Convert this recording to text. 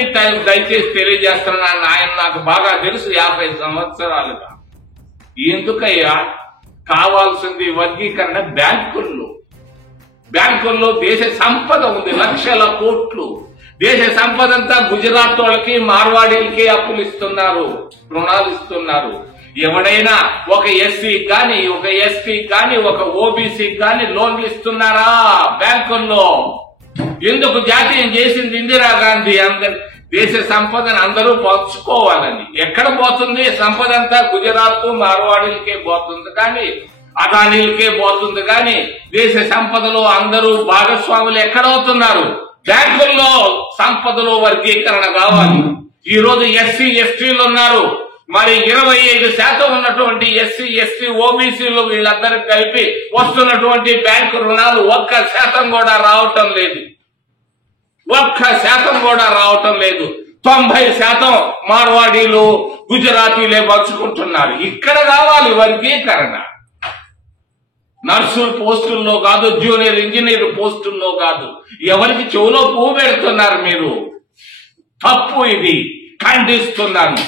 సమయం దయచేసి తెలియజేస్తున్నాను. ఆయన నాకు బాగా తెలుసు 50 సంవత్సరాలుగా. ఎందుకయ్యా కావాల్సింది వర్గీకరణ? బ్యాంకుల్లో దేశ సంపద ఉంది, లక్షల కోట్లు. దేశ సంపద అంతా గుజరాత్ వాళ్ళకి, మార్వాడీలకి అప్పులు ఇస్తున్నారు, రుణాలు ఇస్తున్నారు. ఎవడైనా ఒక ఎస్సీ కానీ, ఒక ఎస్టీ కానీ, ఒక ఓబీసీ కానీ లోన్లు ఇస్తున్నారా బ్యాంకుల్లో? ఎందుకు? జాతీయం చేసింది ఇందిరాగాంధీ. దేశ సంపదను అందరూ పంచుకోవాలని. ఎక్కడ పోతుంది సంపద అంతా? గుజరాత్ మార్వాడీలకే పోతుంది కానీ, అదానీలకే పోతుంది కానీ, దేశ సంపదలో అందరూ భాగస్వాములు ఎక్కడవుతున్నారు? బ్యాంకుల్లో సంపదలో వర్గీకరణ కావాలి. ఈ రోజు ఎస్సీ ఎస్టీలు ఉన్నారు, మరి 25% ఉన్నటువంటి ఎస్సీ ఎస్టీ ఓబీసీలు వీళ్ళందరికి కలిపి వస్తున్నటువంటి బ్యాంకు రుణాలు 1% కూడా రావటం లేదు. 1% కూడా రావటం లేదు. 90% మార్వాడీలు, గుజరాతీలే పంచుకుంటున్నారు. ఇక్కడ కావాలి వర్గీకరణ. నర్సుల పోస్టుల్లో కాదు, జూనియర్ ఇంజనీర్ పోస్టుల్లో కాదు. ఎవరికి చెవులో పువ్వు పెడుతున్నారు మీరు? తప్పు ఇది, ఖండిస్తున్నాను.